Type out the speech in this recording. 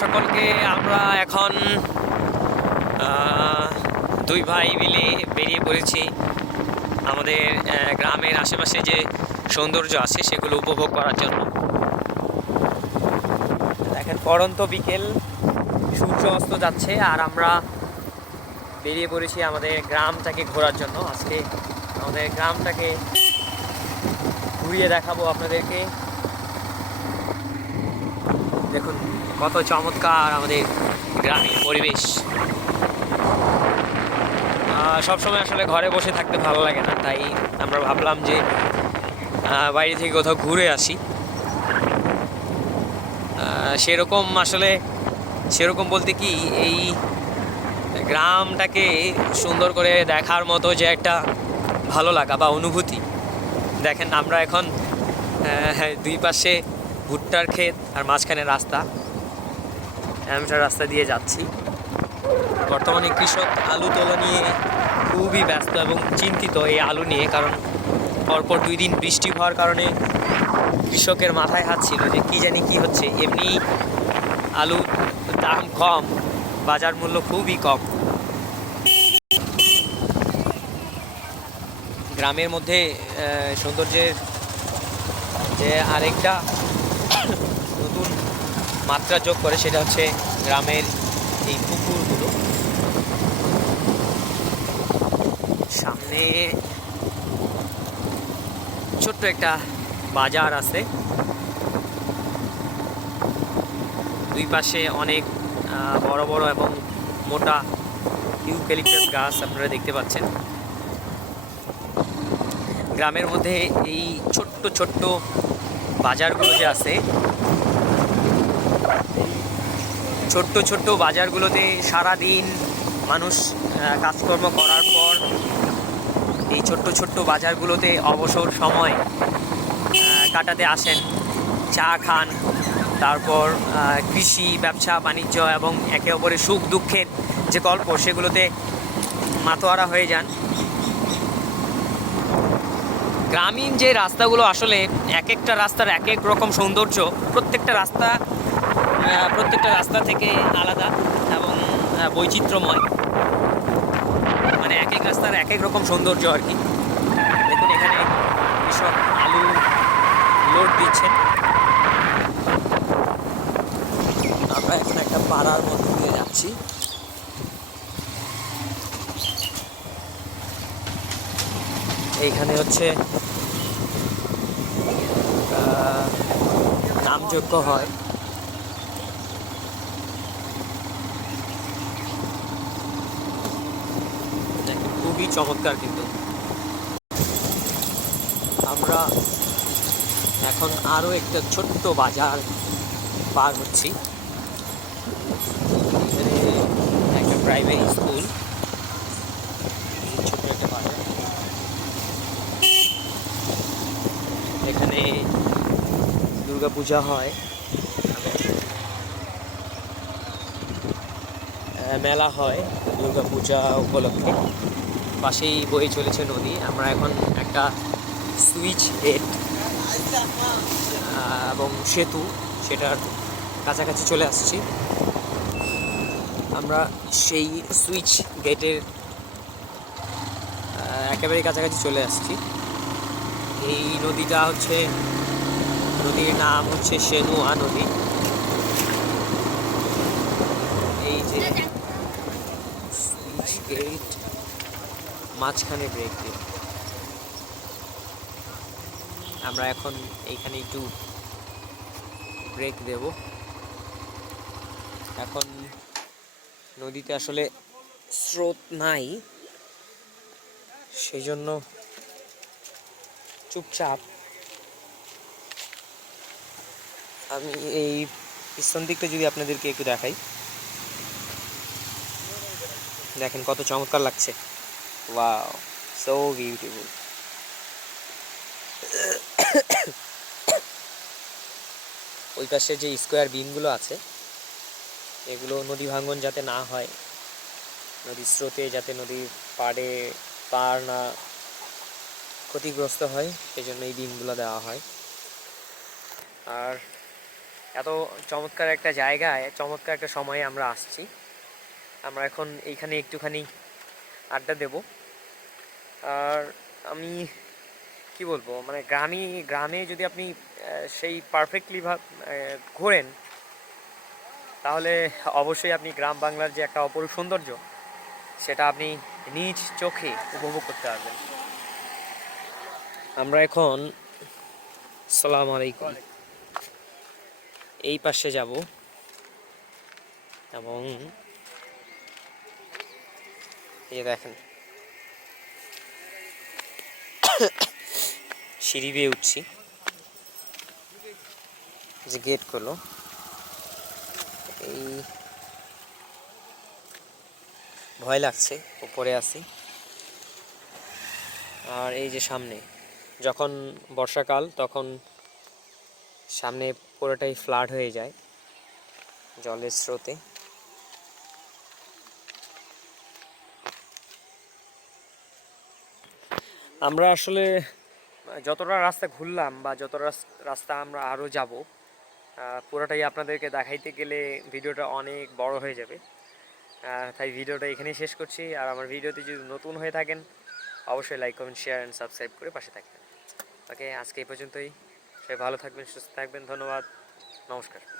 সকলকে। আমরা এখন দুই ভাই মিলে বেরিয়ে পড়েছি আমাদের গ্রামের আশেপাশে যে সৌন্দর্য আছে সেগুলো উপভোগ করার জন্য। দেখেন পড়ন্ত বিকেল, সূর্য অস্ত যাচ্ছে আর আমরা বেরিয়ে পড়েছি আমাদের গ্রামটাকে ঘোরার জন্য। আজকে আমাদের গ্রামটাকে ঘুরিয়ে দেখাবো আপনাদেরকে। দেখুন কত চমৎকার আমাদের গ্রামীণ পরিবেশ। সবসময় আসলে ঘরে বসে থাকতে ভালো লাগে না, তাই আমরা ভাবলাম যে বাইরে থেকে কোথাও ঘুরে আসি। সেরকম বলতে কি, এই গ্রামটাকে সুন্দর করে দেখার মতো যে একটা ভালো লাগা বা অনুভূতি। দেখেন আমরা এখন দুই পাশে ভুট্টার ক্ষেত আর মাঝখানে রাস্তা, আমরা রাস্তা দিয়ে যাচ্ছি। বর্তমানে কৃষক আলু তোলা নিয়ে খুবই ব্যস্ত এবং চিন্তিত এই আলু নিয়ে, কারণ পরপর 2 দিন বৃষ্টি হওয়ার কারণে কৃষকের মাথায় হাত ছিল যে কী জানি কী হচ্ছে। এমনি আলুর দাম কম, বাজার মূল্য খুবই কম। গ্রামের মধ্যে সৌন্দর্যের যে আরেকটা নতুন মাত্রা যোগ করে সেটা হচ্ছে গ্রামের এই পুকুরগুলো। সামনে ছোট্ট একটা বাজার আছে, দুই পাশে অনেক বড় বড় এবং মোটা ইউক্যালিপটাস গাছ আপনারা দেখতে পাচ্ছেন। গ্রামের মধ্যে এই ছোট্ট ছোট্ট বাজারগুলো যে আছে, ছোট্ট ছোট্ট বাজারগুলোতে সারাদিন মানুষ কাজকর্ম করার পর এই ছোট্ট ছোট্ট বাজারগুলোতে অবসর সময় কাটাতে আসেন, চা খান, তারপর কৃষি, ব্যবসা বাণিজ্য এবং একে অপরের সুখ দুঃখের যে গল্প সেগুলোতে মাতোয়ারা হয়ে যান। গ্রামীণ যে রাস্তাগুলো আসলে এক একটা রাস্তার এক এক রকম সৌন্দর্য, প্রত্যেকটা রাস্তা থেকে আলাদা এবং বৈচিত্র্যময়, মানে এক এক রাস্তার এক এক রকম সৌন্দর্য আর কি। দেখুন এখানে কৃষক আলু লোড দিচ্ছেন। আমরা এখন একটা পাড়ার মধ্যে দিয়ে যাচ্ছি। এইখানে হচ্ছে নামযজ্ঞ হয়। খুবই চমৎকার। কিন্তু আমরা এখন আরো একটা ছোট্ট বাজার পার হচ্ছি। এখানে একটা প্রাইমারি স্কুল, ছোট্ট একটা বাজার। এখানে দুর্গাপূজা হয়, মেলা হয় দুর্গাপূজা উপলক্ষে। পাশেই বয়ে চলেছে নদী। আমরা এখন একটা সুইচ গেট এবং সেতু, সেটার কাছাকাছি চলে আসছি। আমরা সেই সুইচ গেটের একেবারে কাছাকাছি চলে আসছি। এই নদীটা হচ্ছে, নদীর নাম হচ্ছে সেনুয়া নদী। এই যে সুইচ গেট, মাঝখানে ব্রেক গেট। আমরা এখন এইখানে একটু ব্রেক দেব। এখন নদীতে আসলে স্রোত নাই, সেই জন্য চুপচাপ আমি এই পিছন দিকটা যদি আপনাদেরকে একটু দেখাই, দেখেন কত চমৎকার লাগছে। Wow, so beautiful. ওই পাশে যে স্কোয়ার বিনগুলো আছে, এগুলো নদী ভাঙ্গন যাতে না হয়, নদীর স্রোতে যাতে নদীর পাড় না ক্ষতিগ্রস্ত হয়, সেই জন্য এই বিনগুলো দেওয়া হয়। আর এত চমৎকার একটা জায়গায় চমৎকার একটা সময়ে আমরা আসছি। আমরা এখন এইখানে একটুখানি আড্ডা দেব। আর আমি কি বলবো, মানে গ্রামে যদি আপনি সেই পারফেক্টলি ঘোরেন, তাহলে অবশ্যই আপনি গ্রাম বাংলার যে একটা অপরূপ সৌন্দর্য, সেটা আপনি নিজ চোখে উপভোগ করতে পারবেন। আমরা এখন, আসসালামু আলাইকুম, এই পাশে যাব এবং এই দেখেন সিঁড়ি বেয়ে উঠছি, যে গেটগুলো, এই ভয় লাগছে, উপরে আছি। আর এই যে সামনে যখন বর্ষাকাল, তখন সামনে পুরোটাই ফ্লাড হয়ে যায় জলের স্রোতে। আমরা আসলে যতটা রাস্তা ঘুরলাম বা যতটা রাস্তা আমরা আরও যাব, পুরোটাই আপনাদেরকে দেখাইতে গেলে ভিডিওটা অনেক বড় হয়ে যাবে। তাই ভিডিওটা এখানেই শেষ করছি। আর আমার ভিডিওতে যদি নতুন হয়ে থাকেন, অবশ্যই like comment share and subscribe করে পাশে থাকবেন। ওকে, আজকে এই পর্যন্তই। সবাই ভালো থাকবেন, সুস্থ থাকবেন। ধন্যবাদ, নমস্কার।